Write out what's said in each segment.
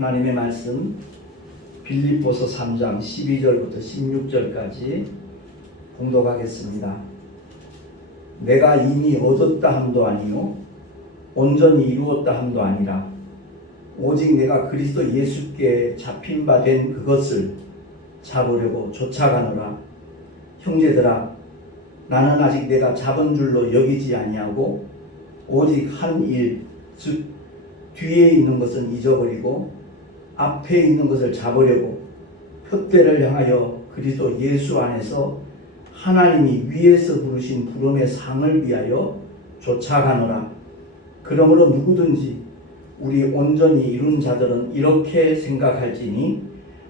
하나님의 말씀 빌립보서 3장 12절부터 16절까지 봉독하겠습니다. 내가 이미 얻었다 함도 아니요 온전히 이루었다 함도 아니라 오직 내가 그리스도 예수께 잡힌 바 된 그것을 잡으려고 쫓아가노라. 형제들아, 나는 아직 내가 잡은 줄로 여기지 아니하고 오직 한 일, 즉 뒤에 있는 것은 잊어버리고 앞에 있는 것을 잡으려고 표대를 향하여 그리스도 예수 안에서 하나님이 위에서 부르신 부름의 상을 위하여 쫓아가노라. 그러므로 누구든지 우리 온전히 이룬 자들은 이렇게 생각할지니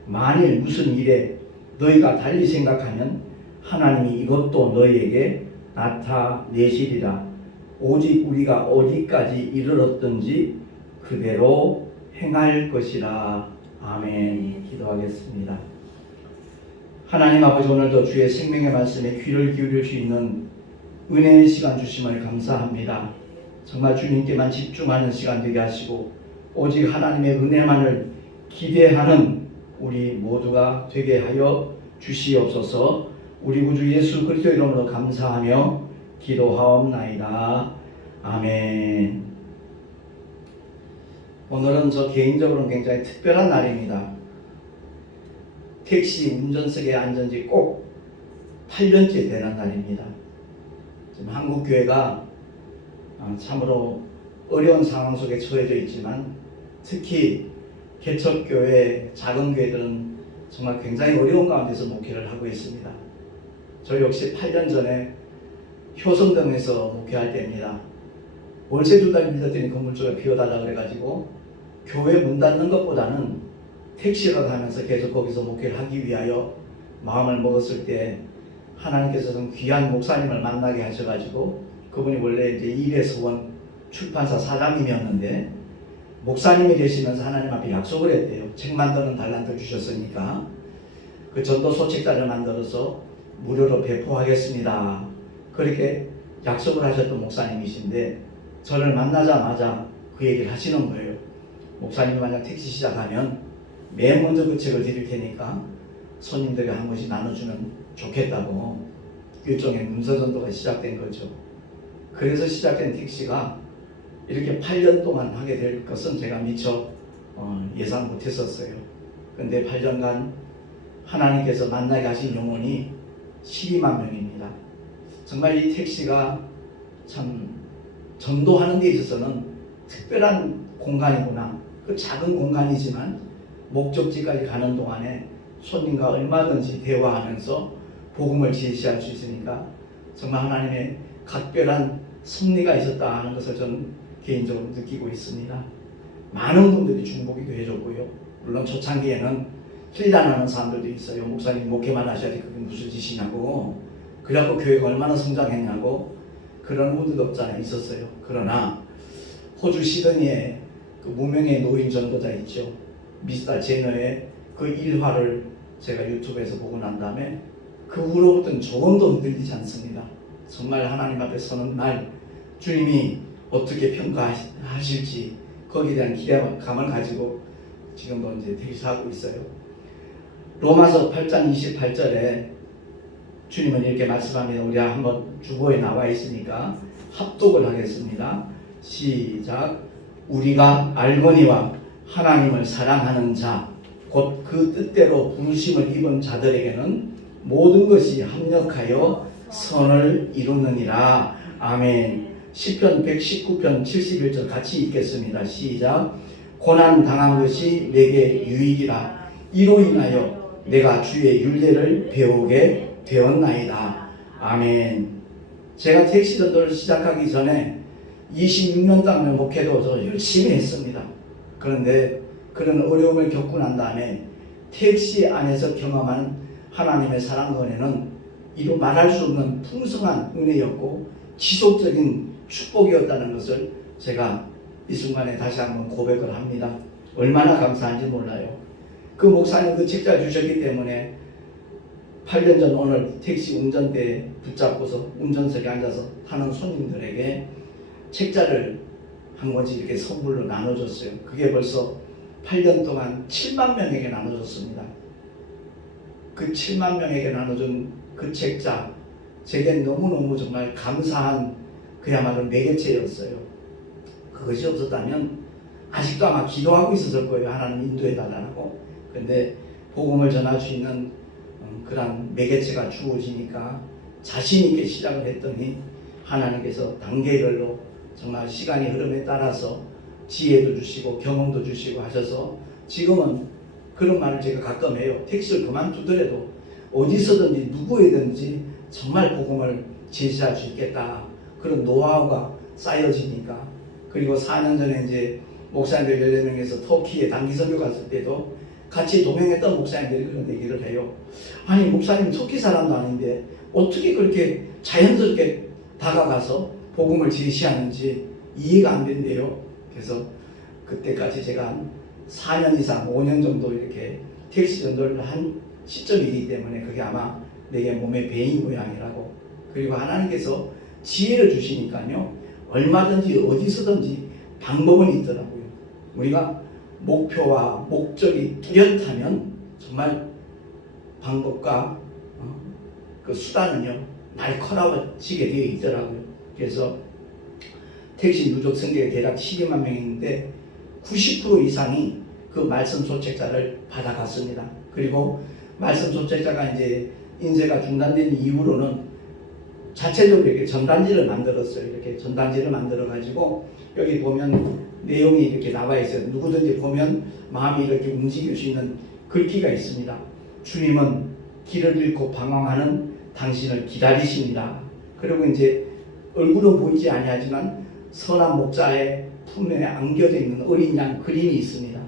만일 무슨 일에 너희가 달리 생각하면 하나님이 이것도 너희에게 나타내시리라. 오직 우리가 어디까지 이르렀든지 그대로 행할 것이라. 아멘. 기도하겠습니다. 하나님 아버지, 오늘도 주의 생명의 말씀에 귀를 기울일 수 있는 은혜의 시간 주심을 감사합니다. 정말 주님께만 집중하는 시간 되게 하시고 오직 하나님의 은혜만을 기대하는 우리 모두가 되게 하여 주시옵소서. 우리 구주 예수 그리스도 이름으로 감사하며 기도하옵나이다. 아멘. 오늘은 저 개인적으로는 굉장히 특별한 날입니다. 택시 운전석에 앉은 지 꼭 8년째 되는 날입니다. 지금 한국 교회가 참으로 어려운 상황 속에 처해져 있지만 특히 개척교회, 작은 교회들은 정말 굉장히 어려운 가운데서 목회를 하고 있습니다. 저 역시 8년 전에 효성동에서 목회할 때입니다. 월세 2달 빌렸더니 건물주가 비워달라 그래가지고 교회 문 닫는 것보다는 택시를 하면서 계속 거기서 목회를 하기 위하여 마음을 먹었을 때 하나님께서는 귀한 목사님을 만나게 하셔가지고 그분이 원래 이제 일회서원 출판사 사장님이었는데 목사님이 되시면서 하나님 앞에 약속을 했대요. 책 만드는 달란트 주셨으니까 그 전도 소책자를 만들어서 무료로 배포하겠습니다. 그렇게 약속을 하셨던 목사님이신데 저를 만나자마자 그 얘기를 하시는 거예요. 목사님이 만약 택시 시작하면 맨 먼저 그 책을 드릴 테니까 손님들이 한 번씩 나눠주면 좋겠다고. 일종의 문서전도가 시작된 거죠. 그래서 시작된 택시가 이렇게 8년 동안 하게 될 것은 제가 미처 예상 못했었어요. 근데 8년간 하나님께서 만나게 하신 영혼이 12만 명입니다. 정말 이 택시가 참 전도하는 데 있어서는 특별한 공간이구나. 그 작은 공간이지만 목적지까지 가는 동안에 손님과 얼마든지 대화하면서 복음을 제시할 수 있으니까 정말 하나님의 각별한 섭리가 있었다 하는 것을 저는 개인적으로 느끼고 있습니다. 많은 분들이 중보기도 해줬고요. 물론 초창기에는 힐단하는 사람들도 있어요. 목사님 목회만 하셔야지 그게 무슨 짓이냐고, 그래갖고 교회가 얼마나 성장했냐고, 그런 분들도 없잖아요. 있었어요. 그러나 호주 시드니에 그 무명의 노인 전도자 있죠. 미스터 제너의 그 일화를 제가 유튜브에서 보고 난 다음에 그 후로부터는 조금도 흔들리지 않습니다. 정말 하나님 앞에 서는 날 주님이 어떻게 평가하실지 거기에 대한 기대감을 가지고 지금도 이제 대기하고 있어요. 로마서 8장 28절에 주님은 이렇게 말씀합니다. 우리 한번 주보에 나와 있으니까 합독을 하겠습니다. 시작. 우리가 알거니와 하나님을 사랑하는 자, 곧 그 뜻대로 부르심을 입은 자들에게는 모든 것이 합력하여 선을 이루느니라. 아멘. 시편 119편 71절 같이 읽겠습니다. 시작. 고난 당한 것이 내게 유익이라. 이로 인하여 내가 주의 율례를 배우게 되었나이다. 아멘. 제가 택시 전도를 시작하기 전에 26년 동안 목회도 저 열심히 했습니다. 그런데 그런 어려움을 겪고 난 다음에 택시 안에서 경험한 하나님의 사랑 은혜는 이루 말할 수 없는 풍성한 은혜였고 지속적인 축복이었다는 것을 제가 이 순간에 다시 한번 고백을 합니다. 얼마나 감사한지 몰라요. 그 목사님 그 책자 주셨기 때문에 8년 전 오늘 택시 운전대에 붙잡고서 운전석에 앉아서 타는 손님들에게 책자를 한 권씩 이렇게 선물로 나눠줬어요. 그게 벌써 8년 동안 7만 명에게 나눠줬습니다. 그 7만 명에게 나눠준 그 책자, 제게 너무너무 정말 감사한 그야말로 매개체였어요. 그것이 없었다면 아직도 아마 기도하고 있었을 거예요. 하나님 인도해달라고. 근데 복음을 전할 수 있는 그런 매개체가 주어지니까 자신 있게 시작을 했더니 하나님께서 단계별로 정말 시간이 흐름에 따라서 지혜도 주시고 경험도 주시고 하셔서 지금은 그런 말을 제가 가끔 해요. 택시를 그만두더라도 어디서든지 누구에든지 정말 복음을 제시할 수 있겠다. 그런 노하우가 쌓여지니까. 그리고 4년 전에 이제 목사님들 14명에서 터키에 단기 선교 갔을 때도 같이 동행했던 목사님들이 그런 얘기를 해요. 아니 목사님 터키 사람도 아닌데 어떻게 그렇게 자연스럽게 다가가서 복음을 제시하는지 이해가 안 된대요. 그래서 그때까지 제가 한 4년 이상 5년 정도 이렇게 택시 전도를 한 시점이기 때문에 그게 아마 내게 몸에 배인 모양이라고. 그리고 하나님께서 지혜를 주시니까요 얼마든지 어디서든지 방법은 있더라고요. 우리가 목표와 목적이 뚜렷하면 정말 방법과 그 수단은요 날카로워지게 되어 있더라고요. 그래서 택시 누적 승객이 대략 12만 명인데 90% 이상이 그 말씀 소책자를 받아갔습니다. 그리고 말씀 소책자가 이제 인쇄가 중단된 이후로는 자체적으로 이렇게 전단지를 만들었어요. 이렇게 전단지를 만들어 가지고 여기 보면 내용이 이렇게 나와 있어요. 누구든지 보면 마음이 이렇게 움직일 수 있는 글귀가 있습니다. 주님은 길을 잃고 방황하는 당신을 기다리십니다. 그리고 이제 얼굴은 보이지 아니하지만 선한 목자의 품에 안겨져 있는 어린 양 그림이 있습니다.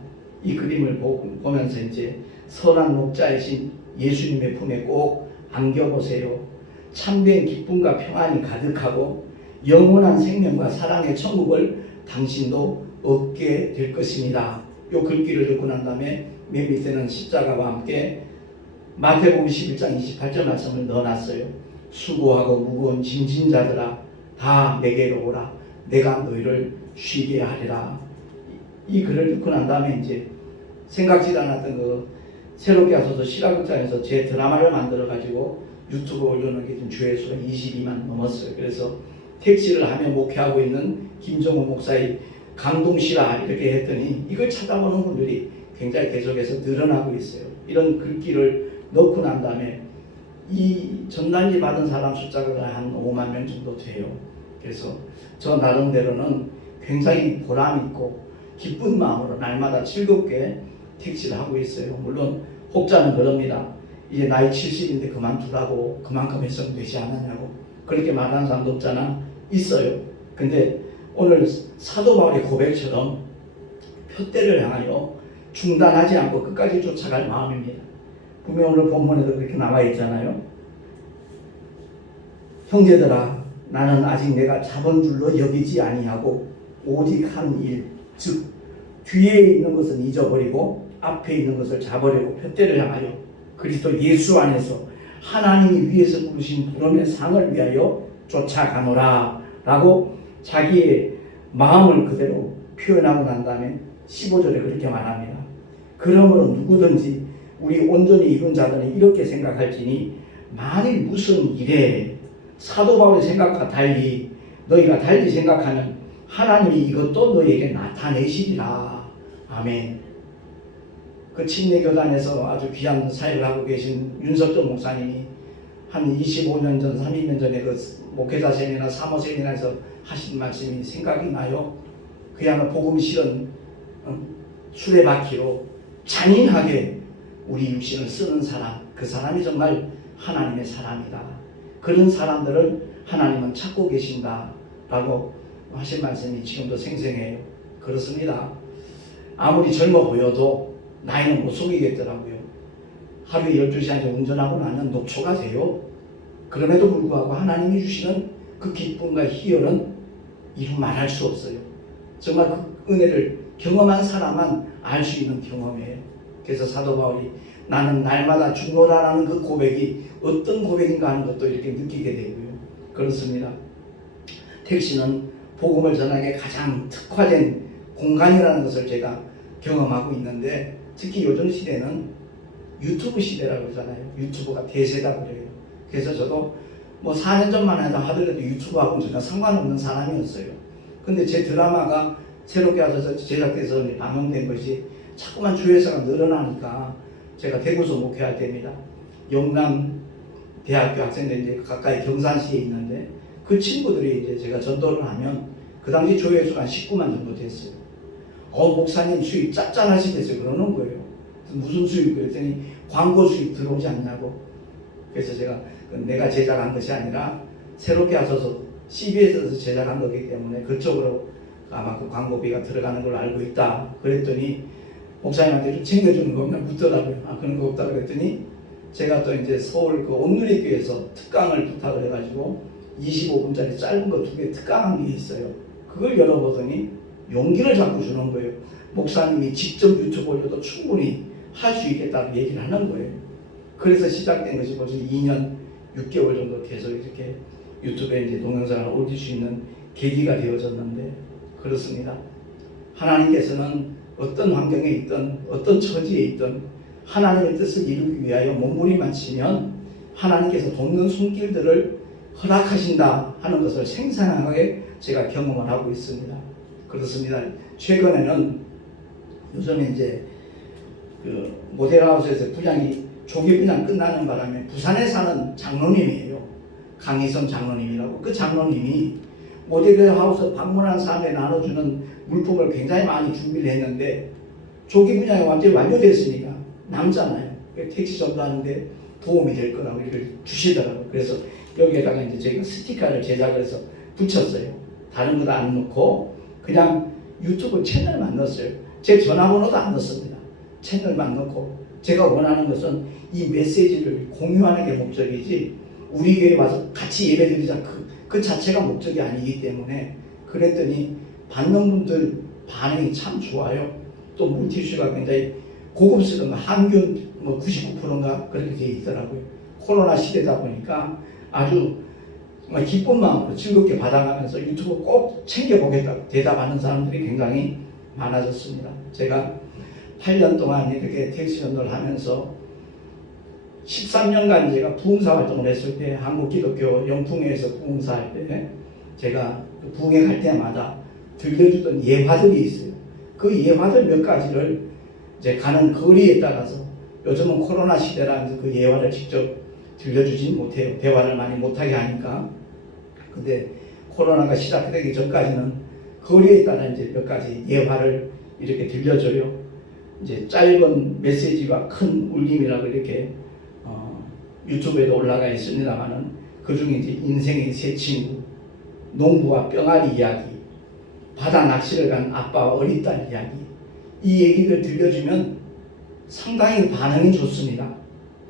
이 그림을 보면서 이제 선한 목자이신 예수님의 품에 꼭 안겨보세요. 참된 기쁨과 평안이 가득하고 영원한 생명과 사랑의 천국을 당신도 얻게 될 것입니다. 이 글귀를 듣고 난 다음에 맨 밑에는 십자가와 함께 마태복음 11장 28절 말씀을 넣어놨어요. 수고하고 무거운 짐진 자들아 다 내게로 오라. 내가 너희를 쉬게 하리라. 이 글을 듣고 난 다음에 이제 생각지도 않았던 그 새롭게 하소서 실화극장에서 제 드라마를 만들어 가지고 유튜브에 올려놓은 게 지금 조회수가 22만 넘었어요. 그래서 택시를 하며 목회하고 있는 김정호 목사의 감동시라 이렇게 했더니 이걸 찾아보는 분들이 굉장히 계속해서 늘어나고 있어요. 이런 글귀를 넣고 난 다음에 이 전단지 받은 사람 숫자가 한 5만 명 정도 돼요. 그래서 저 나름대로는 굉장히 보람있고 기쁜 마음으로 날마다 즐겁게 택시를 하고 있어요. 물론 혹자는 그럽니다. 이제 나이 70인데 그만두라고 그만큼 했으면 되지 않았냐고 그렇게 말하는 사람도 없잖아. 있어요. 근데 오늘 사도 바울의 고백처럼 표대를 향하여 중단하지 않고 끝까지 쫓아갈 마음입니다. 분명 오늘 본문에도 그렇게 나와 있잖아요. 형제들아 나는 아직 내가 잡은 줄로 여기지 아니하고 오직 한 일, 즉 뒤에 있는 것은 잊어버리고 앞에 있는 것을 잡으려고 표대를 향하여 그리스도 예수 안에서 하나님이 위에서 부르신 부름의 상을 위하여 쫓아가노라 라고 자기의 마음을 그대로 표현하고 난 다음에 15절에 그렇게 말합니다. 그러므로 누구든지 우리 온전히 이룬 자들은 이렇게 생각할지니 만일 무슨 일에 사도 바울의 생각과 달리 너희가 달리 생각하면 하나님이 이것도 너희에게 나타내시리라. 아멘. 그 침례교단에서 아주 귀한 사역을 하고 계신 윤석정 목사님이 한 25년 전, 30년 전에 그 목회자 세미나, 사모 세미나에서 하신 말씀이 생각이 나요. 그야말로 복음 실은 수레바퀴로 잔인하게 우리 육신을 쓰는 사람, 그 사람이 정말 하나님의 사람이다. 그런 사람들을 하나님은 찾고 계신다 라고 하신 말씀이 지금도 생생해요. 그렇습니다. 아무리 젊어 보여도 나이는 못 속이겠더라고요. 하루에 12시간 운전하고 나면 녹초가 돼요. 그럼에도 불구하고 하나님이 주시는 그 기쁨과 희열은 이루 말할 수 없어요. 정말 그 은혜를 경험한 사람만 알 수 있는 경험이에요. 그래서 사도 바울이 나는 날마다 죽노라라는 그 고백이 어떤 고백인가 하는 것도 이렇게 느끼게 되고요. 그렇습니다. 택시는 복음을 전하기에 가장 특화된 공간이라는 것을 제가 경험하고 있는데, 특히 요즘 시대는 유튜브 시대라고 그러잖아요. 유튜브가 대세다 그래요. 그래서 저도 뭐 4년 전만 해도 하더라도 유튜브하고는 전혀 상관없는 사람이었어요. 근데 제 드라마가 새롭게 와서 제작돼서 방영된 것이 자꾸만 조회수가 늘어나니까 제가 대구서 목회할 때입니다. 영남 대학교 학생들이 이제 가까이 경산시에 있는데, 그 친구들이 이제 제가 전도를 하면 그 당시 조회수가 한 19만 정도 됐어요. 목사님 수입 짭짤하시겠어요? 그러는 거예요. 무슨 수입? 그랬더니 광고 수입 들어오지 않냐고. 그래서 제가 내가 제작한 것이 아니라 새롭게 하셔서 CBS에서 제작한 거기 때문에 그쪽으로 아마 그 광고비가 들어가는 걸로 알고 있다. 그랬더니 목사님한테 좀 챙겨주는 거 그냥 묻더라고요. 그런 거 없다 그랬더니 제가 또 이제 서울 그 온누리교회에서 특강을 부탁을 해가지고 25분짜리 짧은 거 2개 특강한 게 있어요. 그걸 열어보더니 용기를 자꾸 주는 거예요. 목사님이 직접 유튜브 올려도 충분히 할 수 있겠다고 얘기를 하는 거예요. 그래서 시작된 것이 벌써 2년 6개월 정도 계속 이렇게 유튜브에 이제 동영상을 올릴 수 있는 계기가 되어졌는데, 그렇습니다. 하나님께서는 어떤 환경에 있든 어떤 처지에 있든 하나님의 뜻을 이루기 위하여 몸부림만 하나님께서 돕는 손길들을 허락하신다 하는 것을 생생하게 제가 경험을 하고 있습니다. 그렇습니다. 최근에는 요즘에 이제 그 모델하우스에서 조기 분양 끝나는 바람에 부산에 사는 장로님이에요. 강희선 장로님이라고. 그 장로님이 모델하우스 방문한 사람에 나눠주는 물품을 굉장히 많이 준비를 했는데, 조기 분양이 완전히 완료됐으니까 남잖아요. 택시 전도하는데 도움이 될 거라고 이걸 주시더라고요. 그래서 여기에다가 이제 저희가 스티커를 제작을 해서 붙였어요. 다른 것도 안 넣고 그냥 유튜브 채널만 넣었어요. 제 전화번호도 안 넣습니다. 채널만 넣고, 제가 원하는 것은 이 메시지를 공유하는 게 목적이지 우리 교회에 와서 같이 예배드리자 그 자체가 목적이 아니기 때문에. 그랬더니 받는 분들 반응이 참 좋아요. 또 물티슈가 굉장히 고급스러운 항균 99%인가 그렇게 되어 있더라고요. 코로나 시대다 보니까 아주 정말 기쁜 마음으로 즐겁게 받아가면서 유튜브 꼭 챙겨보겠다고 대답하는 사람들이 굉장히 많아졌습니다. 제가 8년 동안 이렇게 택시 전도를 하면서 13년간 제가 부흥사 활동을 했을 때, 한국기독교 영풍회에서 부흥사 할 때 제가 부흥회 갈 때마다 들려주던 예화들이 있어요. 그 예화들 몇 가지를 이제 가는 거리에 따라서, 요즘은 코로나 시대라 그 예화를 직접 들려주진 못해요. 대화를 많이 못하게 하니까. 근데 코로나가 시작되기 전까지는 거리에 따라 이제 몇 가지 예화를 이렇게 들려줘요. 이제 짧은 메시지와 큰 울림이라고 이렇게 유튜브에도 올라가 있습니다만은, 그 중에 이제 인생의 새 친구, 농부와 뿅아리 이야기, 바다 낚시를 간 아빠와 어린 딸 이야기, 이 얘기를 들려주면 상당히 반응이 좋습니다.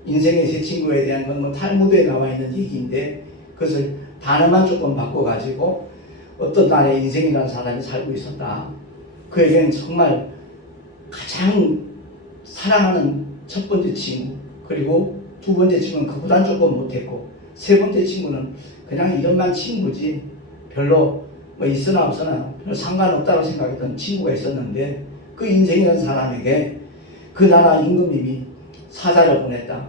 인생의 새 친구에 대한 건 탈무드에 나와 있는 얘기인데, 그것을 단어만 조금 바꿔가지고 어떤 날에 인생이라는 사람이 살고 있었다. 그에게는 정말 가장 사랑하는 첫 번째 친구, 그리고 두 번째 친구는 그보단 조금 못했고, 세 번째 친구는 그냥 이런만 친구지 별로 있으나 없으나 별로 상관없다고 생각했던 친구가 있었는데, 그 인생이라는 사람에게 그 나라 임금님이 사자를 보냈다.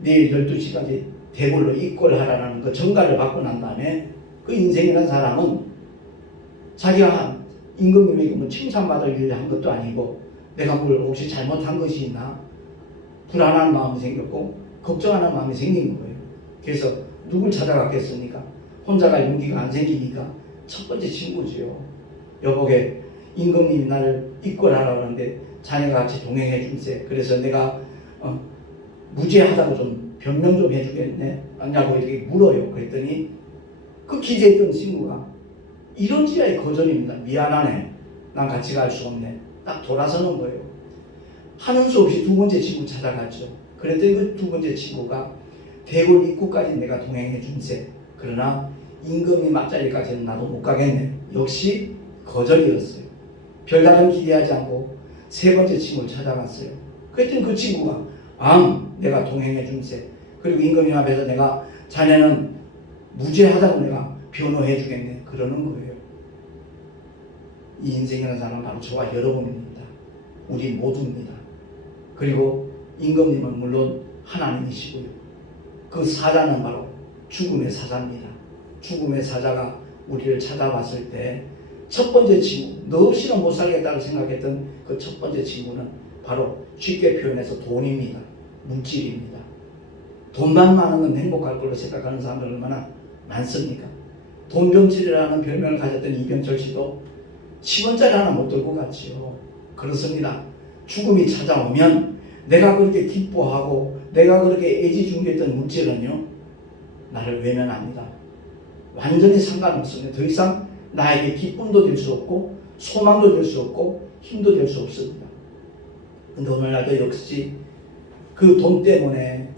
내일 12시까지 대궐로 입궐하라는 그 전가를 받고 난 다음에, 그 인생이라는 사람은 자기가 임금님에게 뭐 칭찬받을 일을 한 것도 아니고, 내가 뭘 혹시 잘못한 것이 있나 불안한 마음이 생겼고 걱정하는 마음이 생긴 거예요. 그래서 누굴 찾아갔겠습니까? 혼자 갈 용기가 안 생기니까 첫 번째 친구지요. 여보게 임금님이 나를 입궐하라고 하는데 자네가 같이 동행해 줄세. 그래서 내가 무죄하다고 좀 변명 좀 해주겠네 냐고 이렇게 물어요. 그랬더니 그 기대했던 친구가 이런지야의 거절입니다. 미안하네, 난 같이 갈 수 없네. 딱 돌아서는 거예요. 하는 수 없이 두 번째 친구 찾아갔죠. 그랬더니 그 두 번째 친구가 대궐 입구까지 내가 동행해 준세. 그러나 임금님 앞자리까지는 나도 못 가겠네. 역시 거절이었어요. 별다른 기대하지 않고 세 번째 친구를 찾아갔어요. 그랬더니 그 친구가 내가 동행해 준세. 그리고 임금님 앞에서 내가 자네는 무죄하다고 내가 변호해 주겠네. 그러는 거예요. 이 인생이라는 사람은 바로 저와 여러분입니다. 우리 모두입니다. 그리고 임금님은 물론 하나님이시고요. 그 사자는 바로 죽음의 사자입니다. 죽음의 사자가 우리를 찾아왔을 때 첫 번째 친구, 너 없이는 못 살겠다고 생각했던 그 첫 번째 친구는 바로 쉽게 표현해서 돈입니다. 물질입니다. 돈만 많으면 행복할 걸로 생각하는 사람들 얼마나 많습니까? 돈병철이라는 별명을 가졌던 이병철 씨도 10원짜리 하나 못 들고 갔지요. 그렇습니다. 죽음이 찾아오면 내가 그렇게 기뻐하고 내가 그렇게 애지중지했던 물질은요, 나를 외면합니다. 완전히 상관없습니다. 더 이상 나에게 기쁨도 될 수 없고 소망도 될 수 없고 힘도 될 수 없습니다. 근데 오늘날도 역시 그 돈 때문에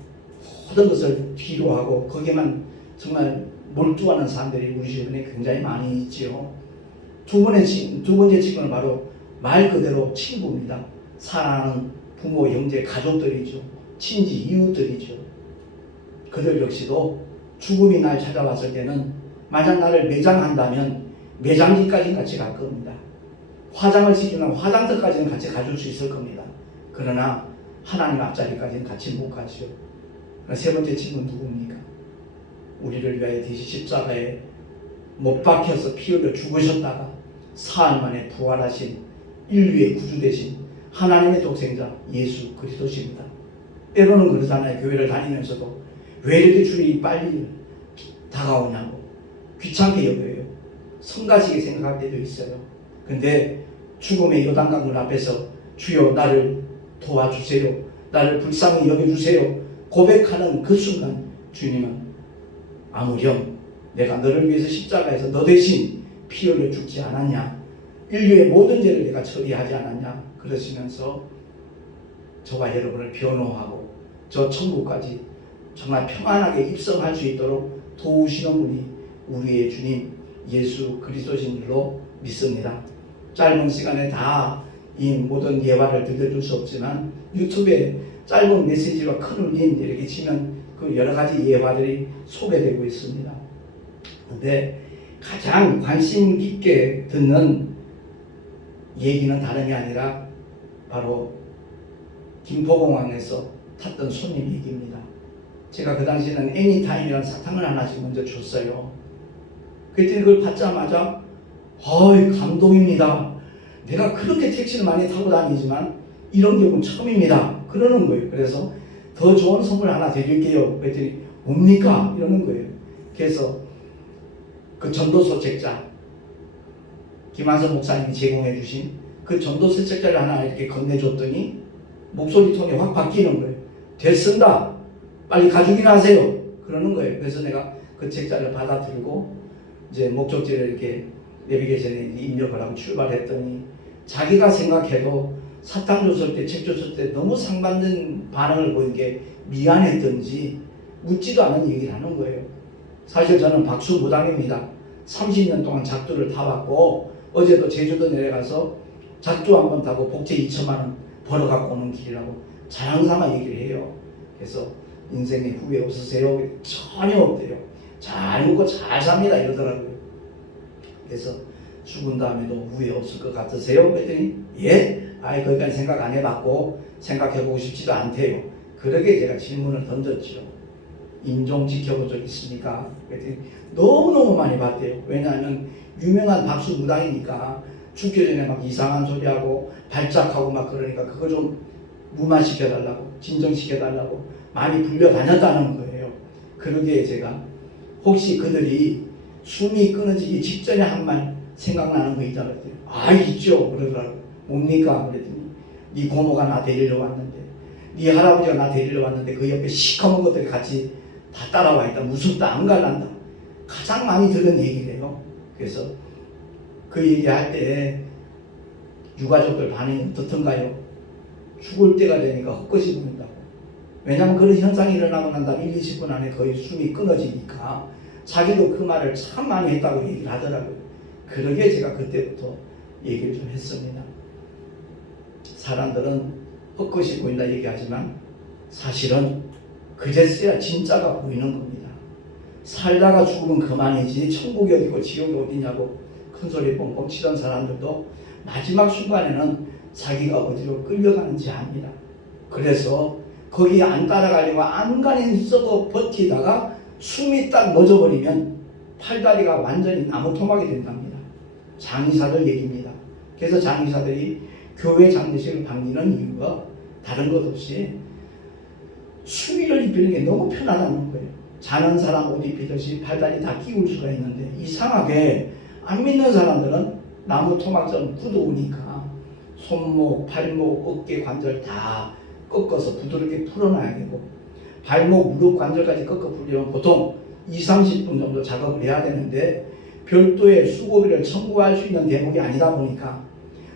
모든 것을 뒤로하고 거기에만 정말 몰두하는 사람들이 우리 주변에 굉장히 많이 있지요. 두 번째 친구는 바로 말 그대로 친구입니다. 사랑하는 부모, 형제, 가족들이죠. 친지, 이웃들이죠. 그들 역시도 죽음이 날 찾아왔을 때는 만약 나를 매장한다면 매장지까지는 같이 갈 겁니다. 화장을 시키면 화장터까지는 같이 가줄 수 있을 겁니다. 그러나 하나님 앞자리까지는 같이 못 가죠. 세 번째 친구는 누굽니까? 우리를 위하여 대신 십자가에 못 박혀서 피 흘려 죽으셨다가 사흘 만에 부활하신 인류의 구주 되신 하나님의 독생자 예수 그리스도십니다. 때로는 그러잖아요. 교회를 다니면서도 왜 이렇게 주일이 빨리 다가오냐고 귀찮게 여겨요. 성가시게 생각할 때도 있어요. 근데 죽음의 요단강물 앞에서 주여 나를 도와주세요, 나를 불쌍히 여겨주세요 고백하는 그 순간 주님은 아무렴 내가 너를 위해서 십자가에서 너 대신 피 흘려 죽지 않았냐, 인류의 모든 죄를 내가 처리하지 않았냐 그러시면서 저와 여러분을 변호하고 저 천국까지 정말 평안하게 입성할 수 있도록 도우시는 분이 우리의 주님 예수 그리스도신 줄로 믿습니다. 짧은 시간에 다 이 모든 예화를 들려줄 수 없지만 유튜브에 짧은 메시지와 큰 울림 이렇게 치면 그 여러 가지 예화들이 소개되고 있습니다. 그런데 가장 관심 깊게 듣는 얘기는 다름이 아니라 바로 김포공항에서 탔던 손님 얘기입니다. 제가 그 당시에는 애니타임이라는 사탕을 하나씩 먼저 줬어요. 그랬더니 그걸 받자마자 감동입니다. 내가 그렇게 택시를 많이 타고 다니지만 이런 경우는 처음입니다. 그러는 거예요. 그래서 더 좋은 선물 하나 드릴게요. 그랬더니 뭡니까? 이러는 거예요. 그래서 그 전도서 책자 김한선 목사님이 제공해 주신 그 전도서 책자를 하나 이렇게 건네줬더니 목소리 톤이 확 바뀌는 거예요. 됐습니다. 빨리 가죽이나 하세요. 그러는 거예요. 그래서 내가 그 책자를 받아 들고 이제 목적지를 이렇게 내비게이션에 입력을 하고 출발했더니 자기가 생각해도 사탕 줬을 때, 책 줬을 때 너무 상반된 반응을 보인 게 미안했던지 묻지도 않은 얘기를 하는 거예요. 사실 저는 박수무당입니다. 30년 동안 작두를 타봤고 어제도 제주도 내려가서 작두 한 번 타고 복채 2천만 원 벌어갖고 오는 길이라고 자랑삼아 얘기를 해요. 그래서 인생에 후회 없으세요? 전혀 없대요. 잘 먹고 잘 삽니다 이러더라고요. 그래서 죽은 다음에도 후회 없을 것 같으세요? 그랬더니 예? 거기까지 생각 안 해봤고 생각해보고 싶지도 않대요. 그러게 제가 질문을 던졌죠. 인종 지켜본 적 있습니까? 그랬더니 너무너무 많이 봤대요. 왜냐하면 유명한 박수 무당이니까 죽기 전에 막 이상한 소리하고 발작하고 막 그러니까 그거 좀 무마시켜달라고 진정시켜달라고 많이 불려다녔다는 거예요. 그러기에 제가 혹시 그들이 숨이 끊어지기 직전에 한 말 생각나는 거 있다고 했더니 있죠 그러더라고요. 뭡니까? 그랬더니 네 고모가 나 데리러 왔는데 네 할아버지가 나 데리러 왔는데 그 옆에 시커먼 것들이 같이 다 따라와 있다. 무섭다. 안 갈란다. 가장 많이 들은 얘기래요. 그래서 그 얘기할 때 유가족들 반응이 어떻던가요? 죽을 때가 되니까 헛것이 보인다고. 왜냐하면 그런 현상이 일어나고 난 다음에 1, 20분 안에 거의 숨이 끊어지니까 자기도 그 말을 참 많이 했다고 얘기를 하더라고요. 그러게 제가 그때부터 얘기를 좀 했습니다. 사람들은 헛것이 보인다 얘기하지만 사실은 그제서야 진짜가 보이는 겁니다. 살다가 죽으면 그만이지 천국이 어디고 지옥이 어디냐고 큰소리 뻥뻥 치던 사람들도 마지막 순간에는 자기가 어디로 끌려가는지 압니다. 그래서 거기 안 따라가려고 안간힘 써도 버티다가 숨이 딱 멎어버리면 팔다리가 완전히 나무토막이 된답니다. 장의사들 얘기입니다. 그래서 장의사들이 교회 장례식을 반기는 이유가 다른 것 없이 수의를 입히는 게 너무 편하다는 거예요. 자는 사람 옷 입히듯이 팔다리 다 끼울 수가 있는데, 이상하게 안 믿는 사람들은 나무 토막처럼 굳어오니까 손목, 팔목, 어깨 관절 다 꺾어서 부드럽게 풀어놔야 되고, 발목, 무릎 관절까지 꺾어 풀려면 보통 20-30분 정도 작업을 해야 되는데 별도의 수고비를 청구할 수 있는 대목이 아니다 보니까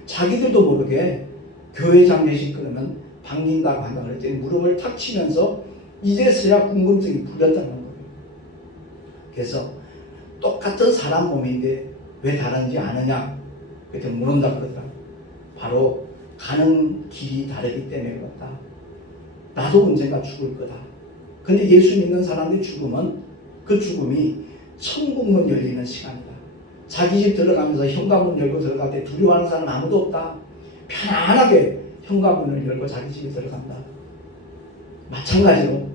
자기들도 모르게 교회 장례식 그러면 반긴다고 한다 그랬더니 무릎을 탁 치면서 이제서야 궁금증이 풀렸다는 거예요. 그래서 똑같은 사람 몸인데 왜 다른지 아느냐? 그때 물은다 그러더라. 바로 가는 길이 다르기 때문에 그렇다. 나도 언젠가 죽을 거다. 근데 예수 믿는 사람의 죽음은, 그 죽음이 천국문 열리는 시간이다. 자기 집 들어가면서 현관문 열고 들어갈 때 두려워하는 사람 아무도 없다. 편안하게 현관문을 열고 자기 집에 들어간다. 마찬가지로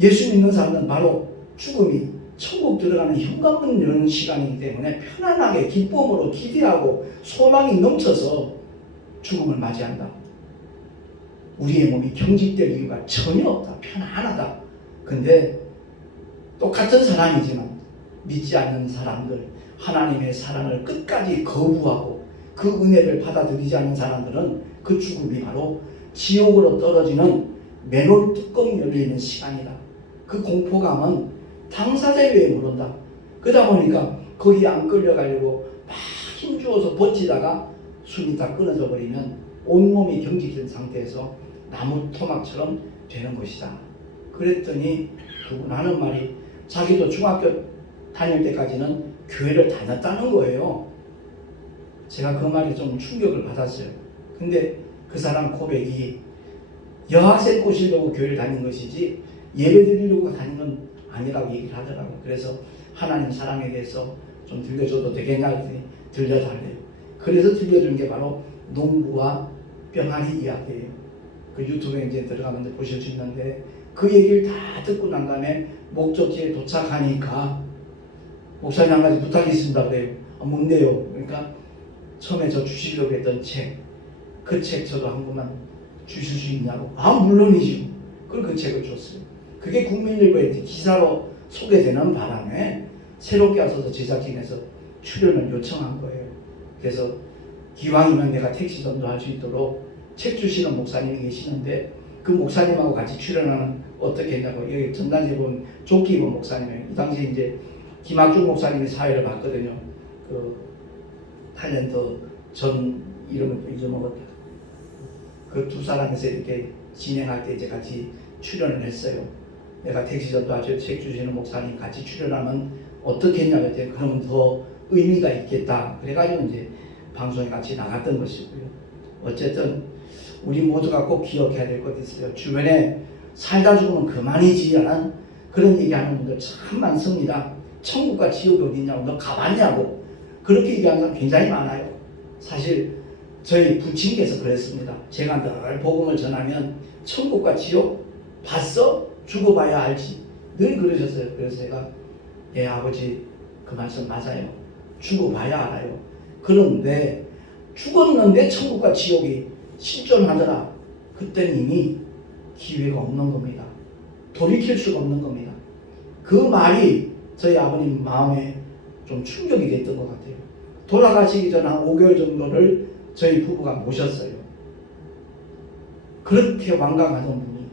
예수 믿는 사람은 바로 죽음이 천국 들어가는 현관문 여는 시간이기 때문에 편안하게 기쁨으로 기대하고 소망이 넘쳐서 죽음을 맞이한다. 우리의 몸이 경직될 이유가 전혀 없다. 편안하다. 근데 똑같은 사람이지만 믿지 않는 사람들, 하나님의 사랑을 끝까지 거부하고 그 은혜를 받아들이지 않는 사람들은 그 죽음이 바로 지옥으로 떨어지는 맨홀 뚜껑 열리는 시간이다. 그 공포감은 당사자 외에 모른다. 그러다 보니까 거기에 안 끌려가려고 막 힘주어서 버티다가 숨이 다 끊어져 버리면 온몸이 경직된 상태에서 나무 토막처럼 되는 것이다. 그랬더니 그분 하는 말이, 자기도 중학교 다닐 때까지는 교회를 다녔다는 거예요. 제가 그 말에 좀 충격을 받았어요. 근데 그 사람 고백이 여학생 꼬시려고 교회를 다닌 것이지 예배 드리려고 다닌 건 아니라고 얘기를 하더라고요. 그래서 하나님 사랑에 대해서 좀 들려줘도 되겠냐 했더니 들려달래요. 그래서 들려준 게 바로 농부와 병아리 이야기예요. 그 유튜브에 이제 들어가면 보실 수 있는데, 그 얘기를 다 듣고 난 다음에 목적지에 도착하니까 목사님 한 가지 부탁이 있습니다 그래요. 뭔데요? 그러니까 처음에 저 주시려고 했던 책, 그 책 저도 한 권만 주실 수 있냐고. 물론이죠. 그걸 그 책을 줬어요. 그게 국민일보에 기사로 소개되는 바람에 새롭게 와서 제작진에서 출연을 요청한 거예요. 그래서 기왕이면 내가 택시 전도할 수 있도록 책 주시는 목사님이 계시는데 그 목사님하고 같이 출연하는 어떻게 했냐고. 여기 전단지에 본 조기범 목사님이에요. 이 당시 이제 김학중 목사님의 사회를 봤거든요. 그 탤런트 전 이름을 잊어먹었다. 그 두 사람에서 이렇게 진행할 때 이제 같이 출연을 했어요. 내가 택시 전도하죠. 책 주시는 목사님 같이 출연하면 어떻게 했냐고 했더니 그러면 더 의미가 있겠다. 그래가지고 이제 방송에 같이 나갔던 것이고요. 어쨌든 우리 모두가 꼭 기억해야 될 것이 있어요. 주변에 살다 죽으면 그만이지라는 그런 얘기하는 분들 참 많습니다. 천국과 지옥이 어디냐고, 너 가봤냐고 그렇게 얘기하는 사람 굉장히 많아요. 사실 저희 부친께서 그랬습니다. 제가 늘 복음을 전하면 천국과 지옥 봤어? 죽어봐야 알지. 늘 그러셨어요. 그래서 제가 예 아버지 그 말씀 맞아요. 죽어봐야 알아요. 그런데 죽었는데 천국과 지옥이 실존하더라. 그때는 이미 기회가 없는 겁니다. 돌이킬 수가 없는 겁니다. 그 말이 저희 아버님 마음에 좀 충격이 됐던 것 같아요. 돌아가시기 전 한 5개월 정도를 저희 부부가 모셨어요. 그렇게 완강하던 분이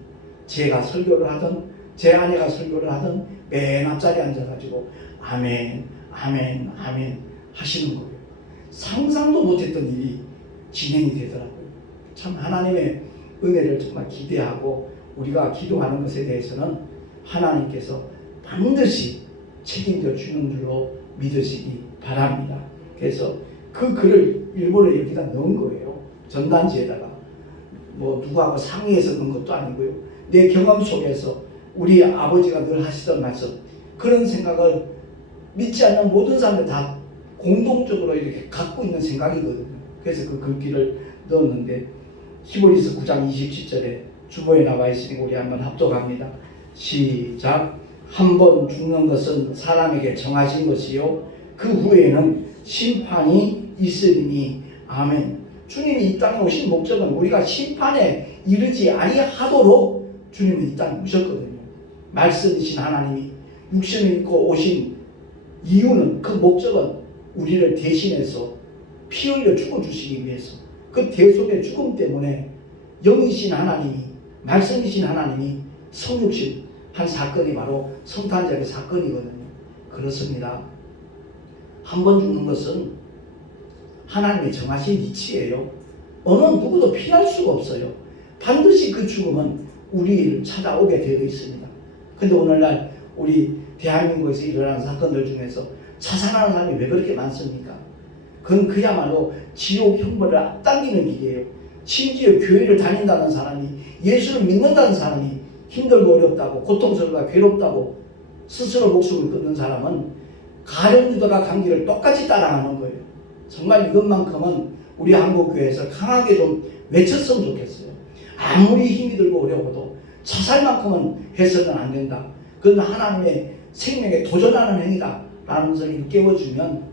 제가 설교를 하든 제 아내가 설교를 하든 맨 앞자리에 앉아가지고 아멘 아멘 아멘 하시는 거예요. 상상도 못했던 일이 진행이 되더라고요. 참 하나님의 은혜를 정말 기대하고 우리가 기도하는 것에 대해서는 하나님께서 반드시 책임져 주는 줄로 믿으시기 바랍니다. 그래서 그 글을 일본에 여기다 넣은 거예요. 전단지에다가 뭐 누구하고 상의해서 넣은 것도 아니고요. 내 경험 속에서 우리 아버지가 늘 하시던 말씀, 그런 생각을 믿지 않는 모든 사람들 다 공동적으로 이렇게 갖고 있는 생각이거든요. 그래서 그 글귀를 넣었는데 히브리서 9장 27절에 주보에 나와 있으니까 우리 한번 합독합니다. 시작. 한 번 죽는 것은 사람에게 정하신 것이요 그 후에는 심판이 있으리니. 아멘. 주님이 이 땅에 오신 목적은 우리가 심판에 이르지 아니하도록 주님은 이 땅에 오셨거든요. 말씀이신 하나님이 육신을 입고 오신 이유는, 그 목적은 우리를 대신해서 피 흘려 죽어주시기 위해서, 그 대속의 죽음 때문에 영이신 하나님이, 말씀이신 하나님이 성육신 한 사건이 바로 성탄절의 사건이거든요. 그렇습니다. 한 번 죽는 것은 하나님의 정하신 이치예요. 어느 누구도 피할 수가 없어요. 반드시 그 죽음은 우리를 찾아오게 되어 있습니다. 근데 오늘날 우리 대한민국에서 일어나는 사건들 중에서 자살하는 사람이 왜 그렇게 많습니까? 그건 그야말로 지옥 형벌을 앞당기는 길이에요. 심지어 교회를 다닌다는 사람이, 예수를 믿는다는 사람이 힘들고 어렵다고, 고통스럽고 괴롭다고 스스로 목숨을 끊는 사람은 가룟 유다가 간 길을 똑같이 따라가는 거예요. 정말 이것만큼은 우리 한국교회에서 강하게 좀 외쳤으면 좋겠어요. 아무리 힘이 들고 어려워도 자살만큼은 해서는 안 된다. 그건 하나님의 생명에 도전하는 행위다 라는 것을 일깨워주면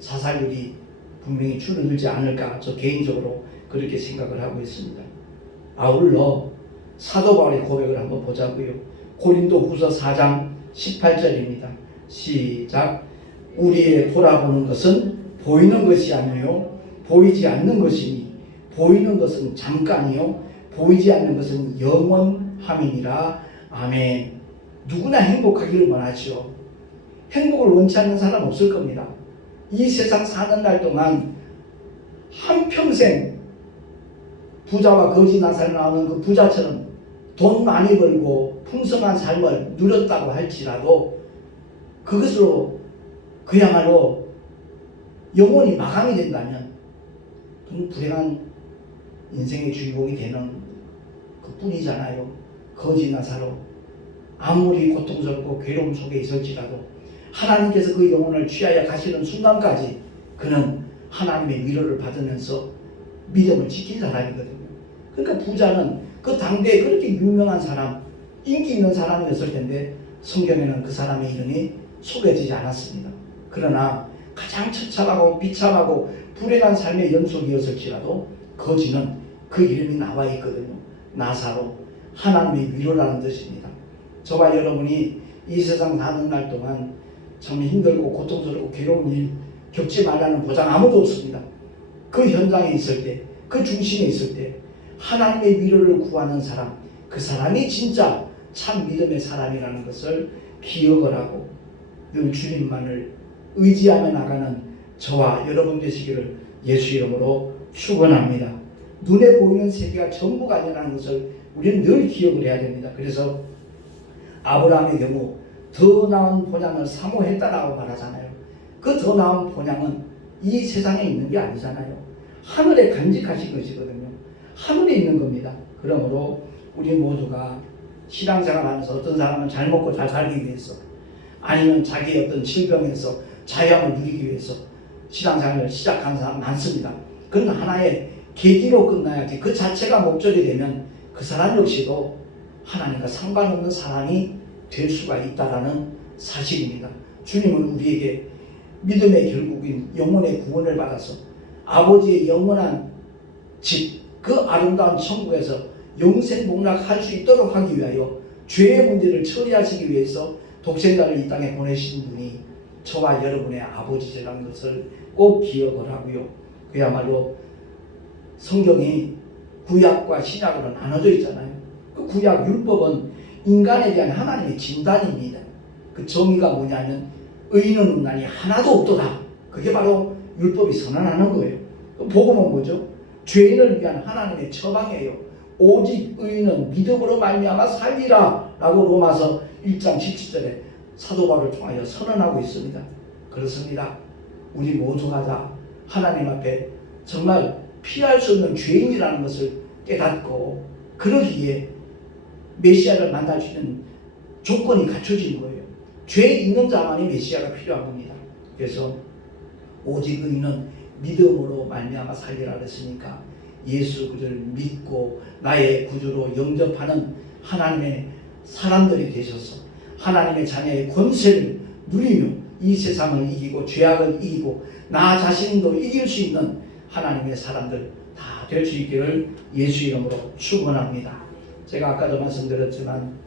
자살률이 분명히 줄어들지 않을까, 저 개인적으로 그렇게 생각을 하고 있습니다. 아울러 사도 바울의 고백을 한번 보자고요. 고린도 후서 4장 18절입니다. 시작. 우리의 돌아보는 것은 보이는 것이 아니요 보이지 않는 것이니 보이는 것은 잠깐이요 보이지 않는 것은 영원함이니라. 아멘. 누구나 행복하기를 원하죠. 행복을 원치 않는 사람 없을 겁니다. 이 세상 사는 날 동안 한평생 부자와 거지 나살 나오는 그 부자처럼 돈 많이 벌고 풍성한 삶을 누렸다고 할지라도 그것으로 그야말로 영원히 마감이 된다면 그건 불행한 인생의 주인공이 되는 그 뿐이잖아요. 거지 나사로 아무리 고통스럽고 괴로움 속에 있을지라도 하나님께서 그 영혼을 취하여 가시는 순간까지 그는 하나님의 위로를 받으면서 믿음을 지킨 사람이거든요. 그러니까 부자는 그 당대에 그렇게 유명한 사람, 인기 있는 사람이었을 텐데 성경에는 그 사람의 이름이 소개되지 않았습니다. 그러나 가장 처참하고 비참하고 불행한 삶의 연속이었을지라도 거지는 그 이름이 나와 있거든요. 나사로, 하나님의 위로라는 뜻입니다. 저와 여러분이 이 세상 사는 날 동안 참 힘들고 고통스럽고 괴로운 일 겪지 말라는 보장 아무도 없습니다. 그 현장에 있을 때, 그 중심에 있을 때 하나님의 위로를 구하는 사람, 그 사람이 진짜 참 믿음의 사람이라는 것을 기억을 하고 늘 주님만을 의지하며 나가는 저와 여러분 되시기를 예수 이름으로 축원합니다. 눈에 보이는 세계가 전부가 아니라는 것을 우리는 늘 기억을 해야 됩니다. 그래서 아브라함의 경우 더 나은 본향을 사모했다라고 말하잖아요. 그 더 나은 본향은 이 세상에 있는 게 아니잖아요. 하늘에 간직하신 것이거든요. 하늘에 있는 겁니다. 그러므로 우리 모두가 신앙생활하면서 어떤 사람은 잘 먹고 잘 살기 위해서, 아니면 자기 어떤 질병에서 자유함을 누리기 위해서 신앙생활을 시작하는 사람 많습니다. 그건 하나의 계기로 끝나야지 그 자체가 목적이 되면 그 사람 역시도 하나님과 상관없는 사람이 될 수가 있다는 사실입니다. 주님은 우리에게 믿음의 결국인 영혼의 구원을 받아서 아버지의 영원한 집, 그 아름다운 천국에서 영생복락할 수 있도록 하기 위하여 죄의 문제를 처리하시기 위해서 독생자를 이 땅에 보내신 분이 저와 여러분의 아버지라는 것을 꼭 기억을 하고요. 그야말로 성경이 구약과 신약으로 나눠져 있잖아요. 그 구약 율법은 인간에 대한 하나님의 진단입니다. 그 정의가 뭐냐면 의인은 없나니 하나도 없도다. 그게 바로 율법이 선언하는 거예요. 복음은 뭐죠? 죄인을 위한 하나님의 처방이에요. 오직 의인은 믿음으로 말미암아 살리라 라고 로마서 1장 17절에 사도 바울을 통하여 선언하고 있습니다. 그렇습니다. 우리 모두가 다 하나님 앞에 정말 피할 수 없는 죄인이라는 것을 깨닫고 그러기에 메시아를 만날 수 있는 조건이 갖춰진 거예요. 죄 있는 자만이 메시아가 필요한 겁니다. 그래서 오직 의인은 믿음으로 말미암아 살리라 그랬으니까 예수 그리스도를 믿고 나의 구주로 영접하는 하나님의 사람들이 되셔서 하나님의 자녀의 권세를 누리며 이 세상을 이기고 죄악을 이기고 나 자신도 이길 수 있는 하나님의 사람들 다 될 수 있기를 예수 이름으로 축원합니다. 제가 아까도 말씀드렸지만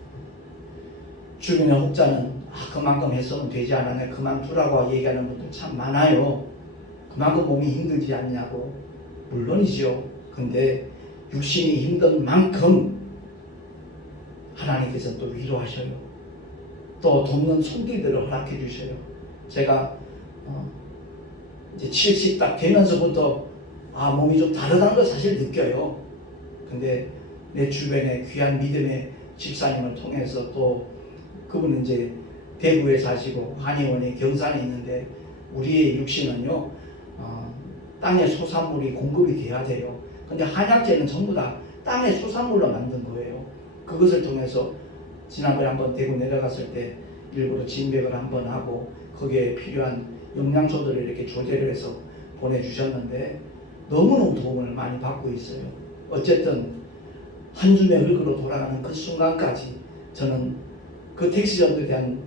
주변의 혹자는 그만큼 해서는 되지 않았네 그만두라고 얘기하는 분들 참 많아요. 그만큼 몸이 힘들지 않냐고. 물론이죠. 근데 육신이 힘든 만큼 하나님께서 또 위로하셔요. 또 돕는 손길들을 허락해 주셔요. 제가 이제 70 딱 되면서부터 몸이 좀 다르다는 걸 사실 느껴요. 근데 내 주변에 귀한 믿음의 집사님을 통해서 또 그분은 이제 대구에 사시고 한의원이 경산에 있는데 우리의 육신은요 땅의 소산물이 공급이 돼야 돼요. 근데 한약재는 전부 다 땅의 소산물로 만든 거예요. 그것을 통해서 지난번에 한번 대구 내려갔을 때 일부러 진백을 한번 하고 거기에 필요한 영양소들을 이렇게 조제를 해서 보내주셨는데 너무너무 도움을 많이 받고 있어요. 어쨌든 한 줌의 흙으로 돌아가는 그 순간까지 저는 그 택시전도에 대한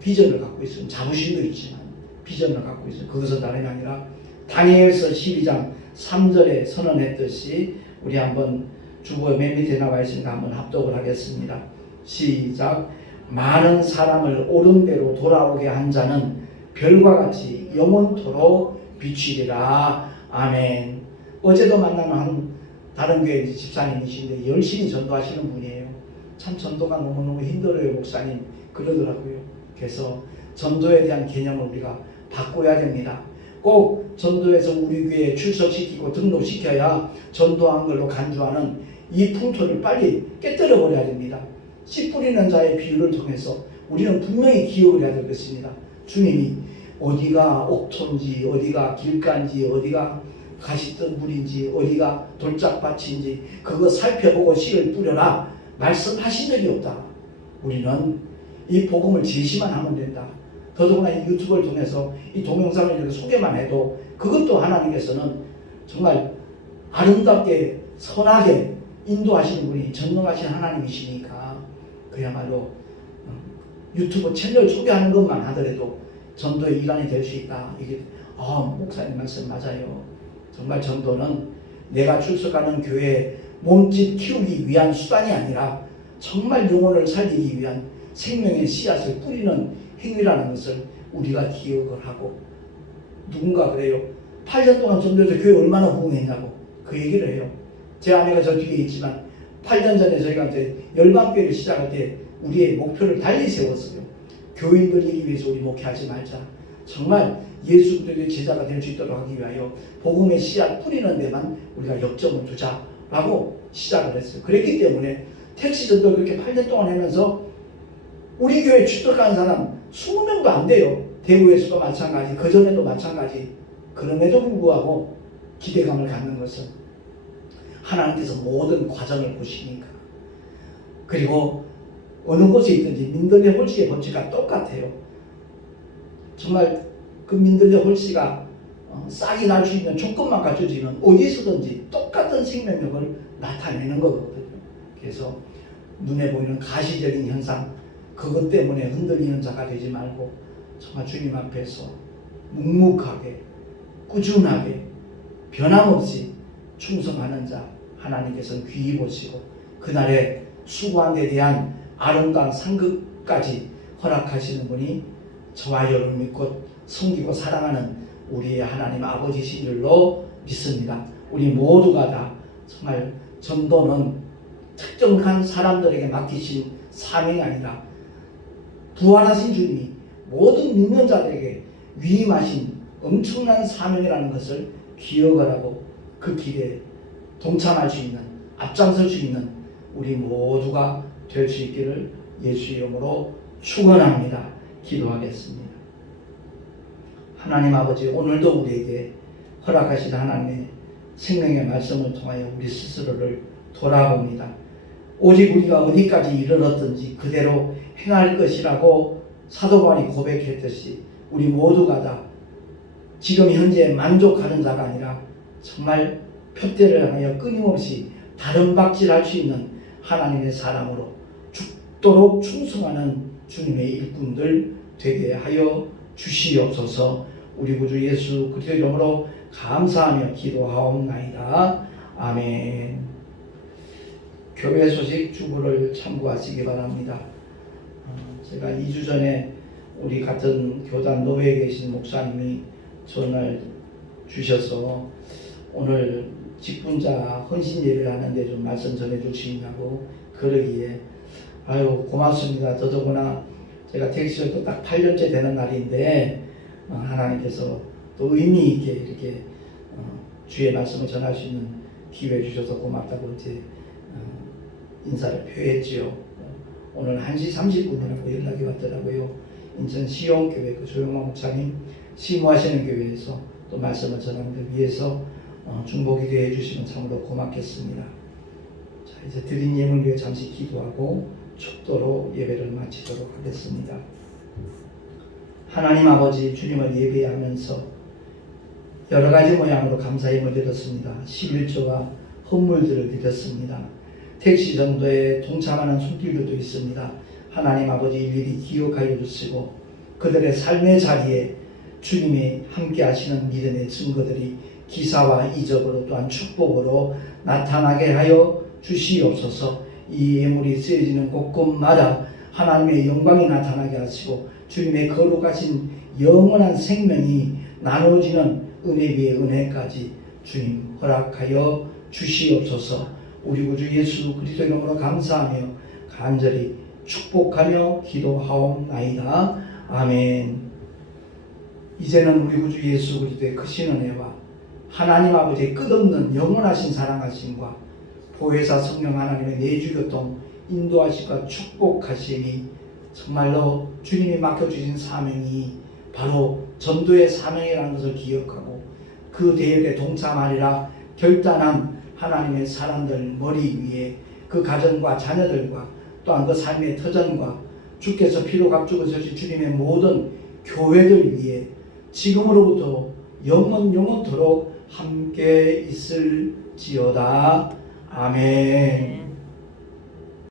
비전을 갖고 있어요. 자부심도 있지만 비전을 갖고 있어요. 그것은 다름이 아니라 다니엘서 12장 3절에 선언했듯이 우리 한번 주보에 맨 밑에 나와 있으니까 한번 합독을 하겠습니다. 시작. 많은 사람을 옳은 대로 돌아오게 한 자는 별과 같이 영원토록 비추리라. 아멘. 어제도 만나는 한 다른 교회 집사님이신데 열심히 전도하시는 분이에요. 참 전도가 너무너무 힘들어요 목사님 그러더라고요. 그래서 전도에 대한 개념을 우리가 바꿔야 됩니다. 꼭 전도해서 우리 교회에 출석시키고 등록시켜야 전도한 걸로 간주하는 이 풍토를 빨리 깨뜨려 버려야 됩니다. 씨 뿌리는 자의 비유를 통해서 우리는 분명히 기억을 해야 될 것입니다. 주님이 어디가 옥토인지 어디가 길가인지 어디가 가시덤불인지 어디가 돌짝밭인지 그거 살펴보고 씨를 뿌려라 말씀하신 적이 없다. 우리는 이 복음을 제시만 하면 된다. 더더구나 이 유튜브를 통해서 이 동영상을 이렇게 소개만 해도 그것도 하나님께서는 정말 아름답게 선하게 인도하시는 분이 전능하신 하나님이시니까 그야말로 유튜브 채널 소개하는 것만 하더라도 전도의 일환이 될 수 있다. 이게 목사님 말씀 맞아요. 정말 전도는 내가 출석하는 교회에 몸집 키우기 위한 수단이 아니라 정말 영혼을 살리기 위한 생명의 씨앗을 뿌리는 행위라는 것을 우리가 기억을 하고 누군가 그래요. 8년 동안 전도해서 교회 얼마나 부흥했냐고 그 얘기를 해요. 제 아내가 저 뒤에 있지만 8년 전에 저희가 이제 열방교회를 시작할 때 우리의 목표를 달리 세웠어요. 교인들 이기 위해서 우리 목회하지 말자. 정말 예수 그리스도의 제자가 될 수 있도록 하기 위하여 복음의 씨앗 뿌리는 데만 우리가 역점을 두자라고 시작을 했어요. 그랬기 때문에 택시 전도 그렇게 8년 동안 하면서 우리 교회 출석한 사람 20명도 안 돼요. 대구에서도 마찬가지, 그전에도 마찬가지. 그럼에도 불구하고 기대감을 갖는 것은 하나님께서 모든 과정을 보시니까. 그리고 어느 곳에 있든지 민들레 홀씨의 법칙과 똑같아요. 정말 그 민들레 홀씨가 싹이 날 수 있는 조건만 갖춰지면 어디서든지 똑같은 생명력을 나타내는 거거든요. 그래서 눈에 보이는 가시적인 현상 그것 때문에 흔들리는 자가 되지 말고 정말 주님 앞에서 묵묵하게 꾸준하게 변함없이 충성하는 자 하나님께서는 귀히 보시고 그날의 수고한 데 대한 아름다운 상급까지 허락하시는 분이 저와 여러분이 곧 섬기고 사랑하는 우리의 하나님 아버지신 줄로 믿습니다. 우리 모두가 다 정말 전도는 특정한 사람들에게 맡기신 사명이 아니라 부활하신 주님이 모든 믿는 자들에게 위임하신 엄청난 사명이라는 것을 기억을 하고 그 길에 동참할 수 있는 앞장설 수 있는 우리 모두가 될 수 있기를 예수 이름으로 축원합니다. 기도하겠습니다. 하나님 아버지 오늘도 우리에게 허락하신 하나님의 생명의 말씀을 통하여 우리 스스로를 돌아봅니다. 오직 우리가 어디까지 이르렀든지 그대로 행할 것이라고 사도 바울이 고백했듯이 우리 모두가 다 지금 현재 만족하는 자가 아니라 정말 표대를 향하여 끊임없이 다름박질할 수 있는 하나님의 사람으로 죽도록 충성하는 주님의 일꾼들 되게 하여 주시옵소서. 우리 구주 예수 그리스도 이름으로 감사하며 기도하옵나이다. 아멘. 교회 소식 주보를 참고하시기 바랍니다. 제가 2주 전에 우리 같은 교단 노회에 계신 목사님이 전화를 주셔서 오늘 직분자 헌신 예배를 하는데 좀 말씀 전해 주시냐고 그러기에 아유 고맙습니다. 더더구나 제가 택시도 딱 8년째 되는 날인데 하나님께서 또 의미 있게 이렇게 주의 말씀을 전할 수 있는 기회 주셔서 고맙다고 이제 인사를 표했지요. 오늘 1시 30분이라고 연락이 왔더라고요. 인천 시용교회 그 조용만 목사님 시무하시는 교회에서 또 말씀을 전하는 데 위해서 중보 기도해 주시면 참으로 고맙겠습니다. 자, 이제 드린 예물 위해 잠시 기도하고 축도로 예배를 마치도록 하겠습니다. 하나님 아버지 주님을 예배하면서 여러 가지 모양으로 감사임을 드렸습니다. 11조와 헌물들을 드렸습니다. 택시 전도에 동참하는 손길들도 있습니다. 하나님 아버지 일일이 기억하여 주시고 그들의 삶의 자리에 주님이 함께 하시는 믿음의 증거들이 기사와 이적으로 또한 축복으로 나타나게 하여 주시옵소서. 이 예물이 쓰여지는 곳곳마다 하나님의 영광이 나타나게 하시고 주님의 거룩하신 영원한 생명이 나누어지는 은혜 위에 은혜까지 주님 허락하여 주시옵소서. 우리 구주 예수 그리스도 이름으로 감사하며 간절히 축복하며 기도하옵나이다. 아멘. 이제는 우리 구주 예수 그리스도의 크신 은혜와 하나님 아버지의 끝없는 영원하신 사랑하심과 보혜사 성령 하나님의 내주교통 인도하심과 축복하심이 정말로 주님이 맡겨주신 사명이 바로 전도의 사명이라는 것을 기억하고 그 대역에 동참하리라 결단한 하나님의 사람들 머리 위에 그 가정과 자녀들과 또한 그 삶의 터전과 주께서 피로 값주고 서신 주님의 모든 교회들 위에 지금으로부터 영원토록 함께 있을지어다. 아멘.